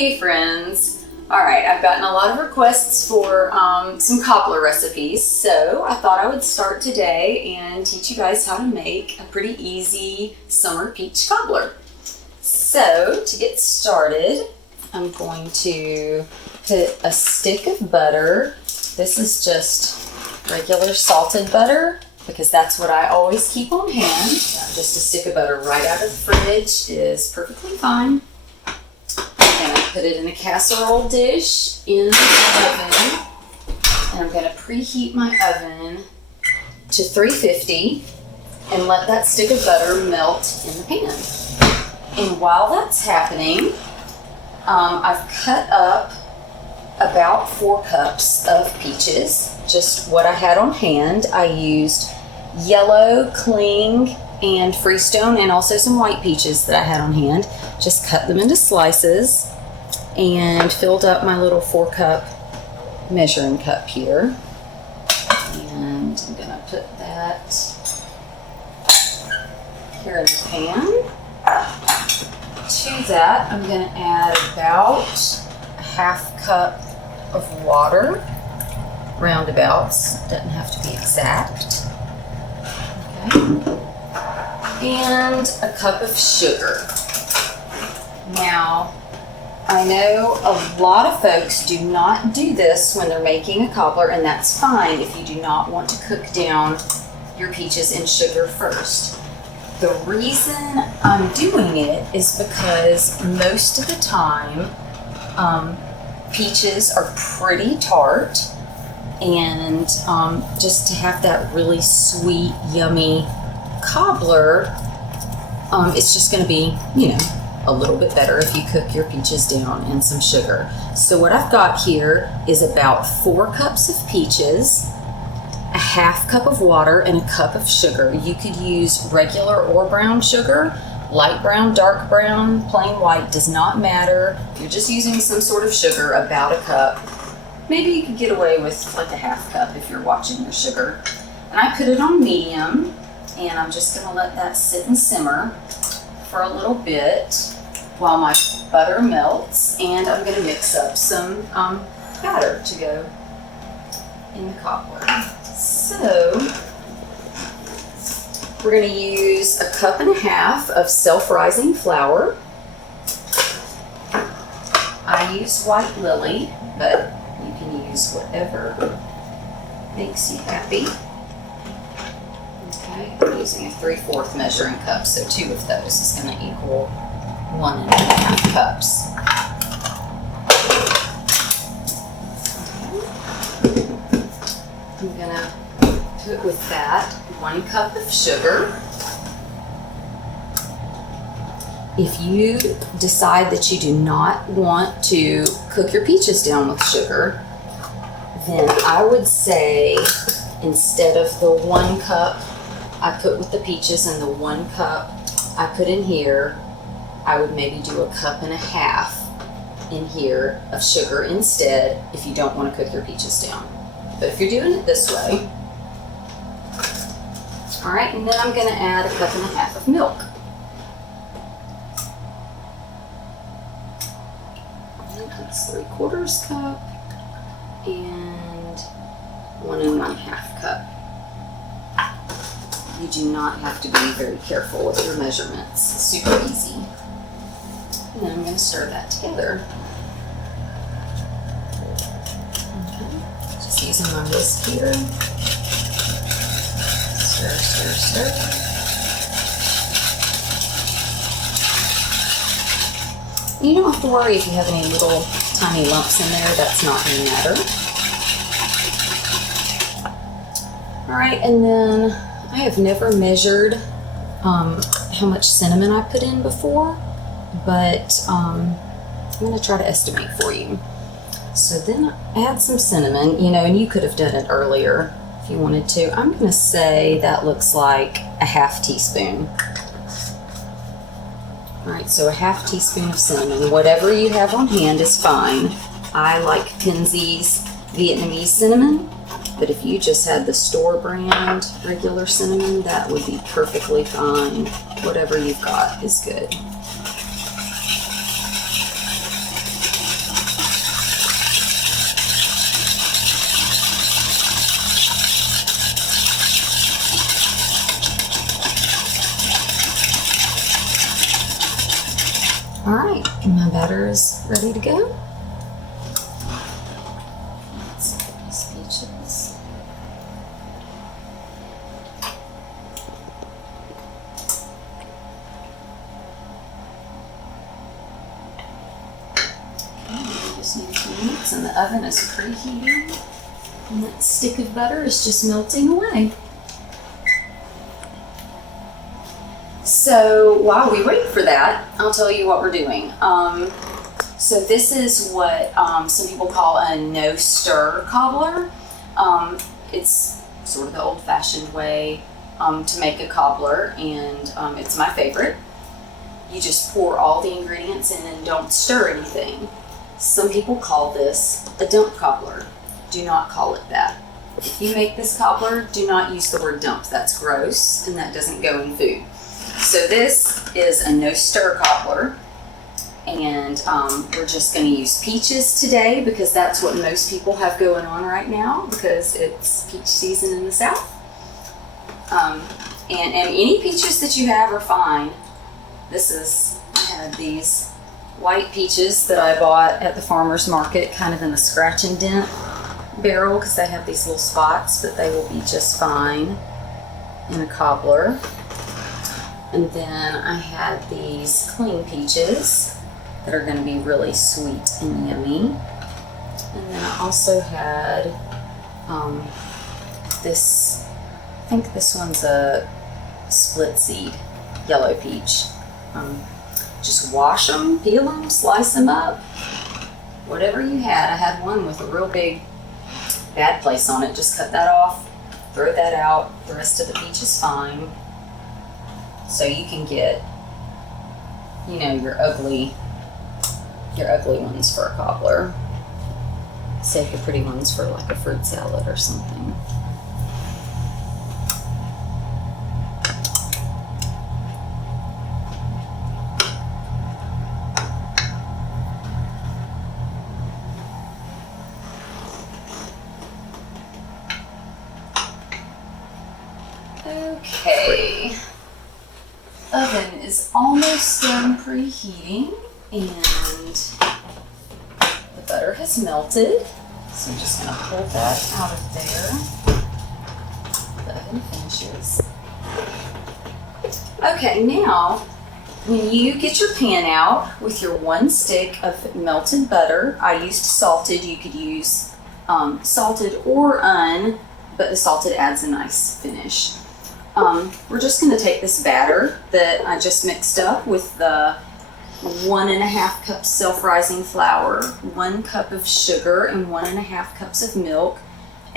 Hey friends! Alright, I've gotten a lot of requests for some cobbler recipes, so I thought I would start today and teach you guys how to make a pretty easy summer peach cobbler. So, to get started, I'm going to put a stick of butter. This is just regular salted butter because that's what I always keep on hand. Just a stick of butter right out of the fridge is perfectly fine. I'm going to put it in a casserole dish in the oven, and I'm going to preheat my oven to 350 and let that stick of butter melt in the pan. And while that's happening, I've cut up about 4 cups of peaches, just what I had on hand. I used yellow, cling, and freestone, and also some white peaches that I had on hand. Just cut them into slices and filled up my little 4-cup measuring cup here. And I'm gonna put that here in the pan. To that, I'm gonna add about a 1/2 cup of water, roundabouts, doesn't have to be exact. Okay. And a cup of sugar. Now, I know a lot of folks do not do this when they're making a cobbler, and that's fine if you do not want to cook down your peaches in sugar first. The reason I'm doing it is because most of the time, peaches are pretty tart, and just to have that really sweet, yummy cobbler, it's just going to be, a little bit better if you cook your peaches down in some sugar. So what I've got here is about 4 cups of peaches, a 1/2 cup of water, and a cup of sugar. You could use regular or brown sugar, light brown, dark brown, plain white, does not matter. You're just using some sort of sugar, about a cup. Maybe you could get away with like a 1/2 cup if you're watching your sugar. And I put it on medium, and I'm just gonna let that sit and simmer for a little bit while my butter melts, and I'm gonna mix up some batter to go in the cobbler. So, we're gonna use a 1.5 cups of self-rising flour. I use white lily, but you can use whatever makes you happy. Okay, I'm using a 3/4 measuring cup, so 2 of those is going to equal 1.5 cups. I'm going to put with that 1 cup of sugar. If you decide that you do not want to cook your peaches down with sugar, then I would say instead of the 1 cup I put with the peaches and the 1 cup I put in here, I would maybe do 1.5 cups in here of sugar instead if you don't want to cook your peaches down. But if you're doing it this way, all right, and then I'm going to add 1.5 cups of milk. That's 3/4 cup and 1.5 cups. You do not have to be very careful with your measurements. It's super easy. And then I'm going to stir that together. Okay. Just using my whisk here. Stir, stir, stir. You don't have to worry if you have any little tiny lumps in there. That's not going to matter. All right, and then I have never measured how much cinnamon I put in before, but I'm going to try to estimate for you. So then add some cinnamon, and you could have done it earlier if you wanted to. I'm going to say that looks like a 1/2 teaspoon. All right, so a 1/2 teaspoon of cinnamon. Whatever you have on hand is fine. I like Pinsy's Vietnamese cinnamon. But if you just had the store brand regular cinnamon, that would be perfectly fine. Whatever you've got is good. All right, my batter is ready to go. Let's get these peaches. Okay, just need 2 minutes, and the oven is preheating, and that stick of butter is just melting away. So while we wait for that, I'll tell you what we're doing. So this is what some people call a no-stir cobbler. It's sort of the old-fashioned way to make a cobbler, and it's my favorite. You just pour all the ingredients in and don't stir anything. Some people call this a dump cobbler. Do not call it that. If you make this cobbler, do not use the word dump. That's gross, and that doesn't go in food. So this is a no-stir cobbler, and we're just going to use peaches today because that's what most people have going on right now because it's peach season in the South. And any peaches that you have are fine. I had these white peaches that I bought at the farmer's market, kind of in the scratch and dent barrel because they have these little spots, but they will be just fine in a cobbler. And then I had these clean peaches that are going to be really sweet and yummy. And then I also had this, I think this one's a split seed yellow peach. Just wash them, peel them, slice them up, whatever you had. I had one with a real big bad place on it. Just cut that off, throw that out. The rest of the peach is fine. So you can get, you know, your ugly ones for a cobbler. Save your pretty ones for like a fruit salad or something. Okay. Oven is almost done preheating, and the butter has melted. So I'm just going to pull that out of there. The oven finishes. Okay, now when you get your pan out with your 1 stick of melted butter, I used salted. You could use salted or but the salted adds a nice finish. We're just going to take this batter that I just mixed up with the 1.5 cups self-rising flour, 1 cup of sugar, and 1.5 cups of milk,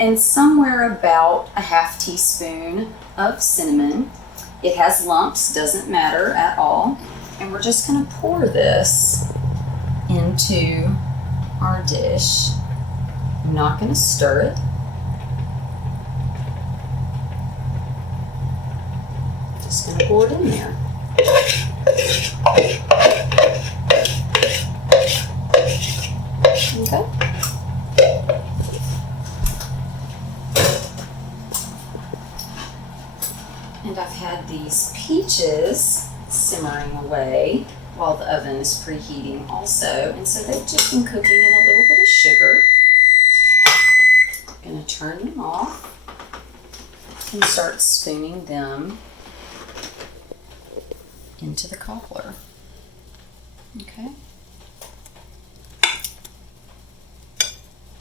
and somewhere about a ½ teaspoon of cinnamon. It has lumps, doesn't matter at all. And we're just going to pour this into our dish. I'm not going to stir it. Just going to pour it in there. Okay. And I've had these peaches simmering away while the oven is preheating also. And so they've just been cooking in a little bit of sugar. I'm going to turn them off and start spooning them into the cobbler. Okay.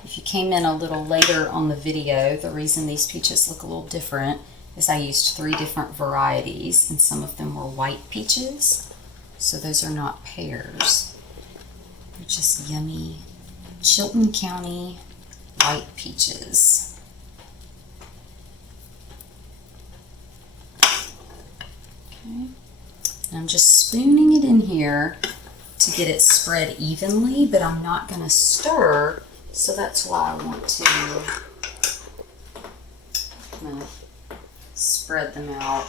If you came in a little later on the video, the reason these peaches look a little different is I used 3 different varieties, and some of them were white peaches, so those are not pears. They're just yummy Chilton County white peaches. Okay. And I'm just spooning it in here to get it spread evenly, but I'm not going to stir, so that's why I want to spread them out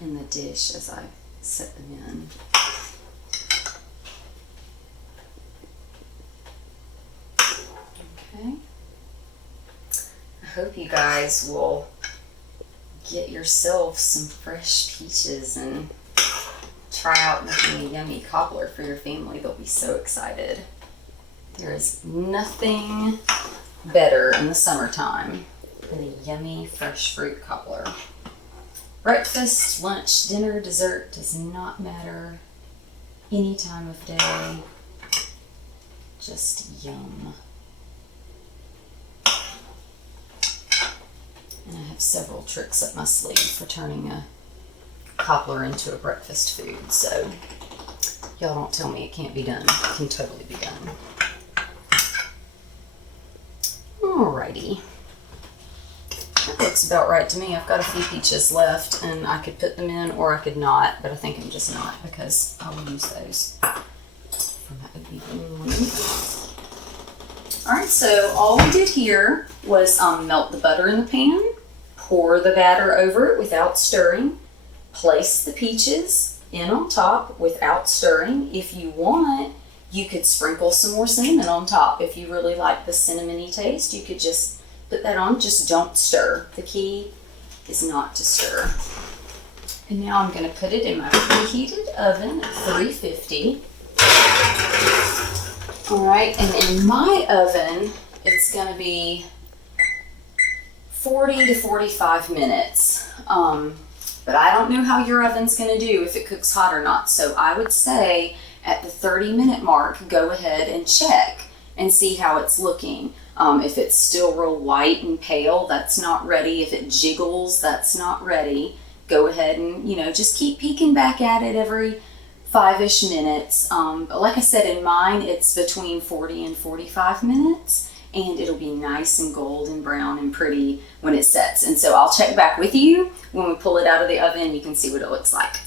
in the dish as I set them in. Okay. I hope you guys will get yourself some fresh peaches and try out making a yummy cobbler for your family. They'll be so excited. There is nothing better in the summertime than a yummy fresh fruit cobbler. Breakfast, lunch, dinner, dessert, does not matter. Any time of day, just yum. And I have several tricks up my sleeve for turning a cobbler into a breakfast food, so y'all don't tell me it can't be done. It can totally be done. Alrighty. That looks about right to me. I've got a few peaches left, and I could put them in or I could not, but I think I'm just not because I will use those for my oatmeal morning. Alright, so all we did here was melt the butter in the pan, pour the batter over it without stirring, place the peaches in on top without stirring. If you want, you could sprinkle some more cinnamon on top. If you really like the cinnamony taste, you could just put that on. Just don't stir. The key is not to stir. And now I'm going to put it in my preheated oven at 350. Alright, and in my oven, it's going to be 40 to 45 minutes. But I don't know how your oven's going to do if it cooks hot or not. So I would say at the 30-minute mark, go ahead and check and see how it's looking. If it's still real white and pale, that's not ready. If it jiggles, that's not ready. Go ahead and, just keep peeking back at it every 5-ish minutes. But like I said, in mine, it's between 40 and 45 minutes. And it'll be nice and golden brown and pretty when it sets. And so I'll check back with you when we pull it out of the oven. You can see what it looks like.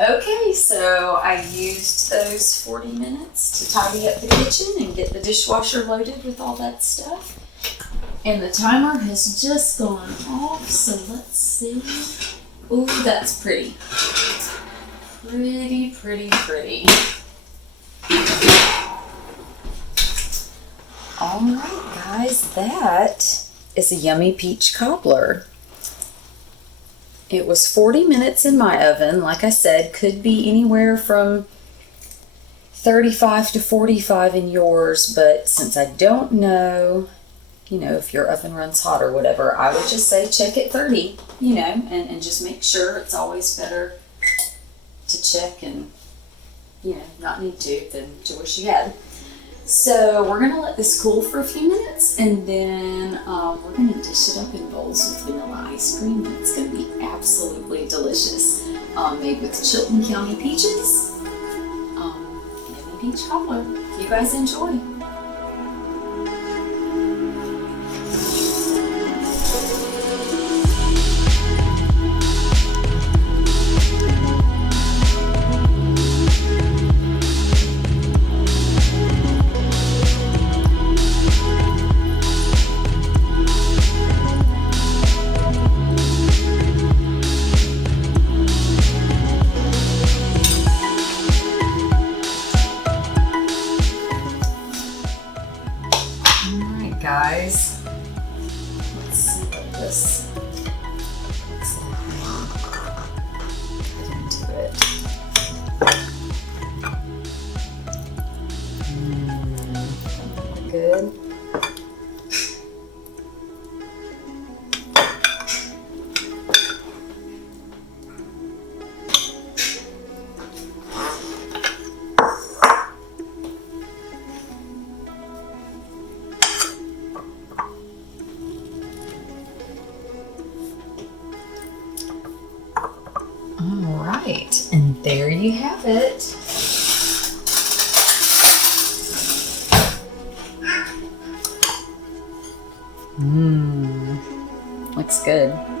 Okay, so I used those 40 minutes to tidy up the kitchen and get the dishwasher loaded with all that stuff. And the timer has just gone off, so let's see. Ooh, that's pretty. Pretty, pretty, pretty. All right, guys, that is a yummy peach cobbler. It was 40 minutes in my oven. Like I said, could be anywhere from 35 to 45 in yours, but since I don't know, if your oven runs hot or whatever, I would just say check at 30, and just make sure. It's always better to check and, not need to than to wish you had. So we're gonna let this cool for a few minutes, and then we're gonna dish it up in bowls with vanilla ice cream. It's gonna be absolutely delicious. Made with Chilton County peaches. Yummy peach cobbler. You guys enjoy. Guys, let's see what this looks like. Get into it. Good. Alright, and there you have it. Looks good.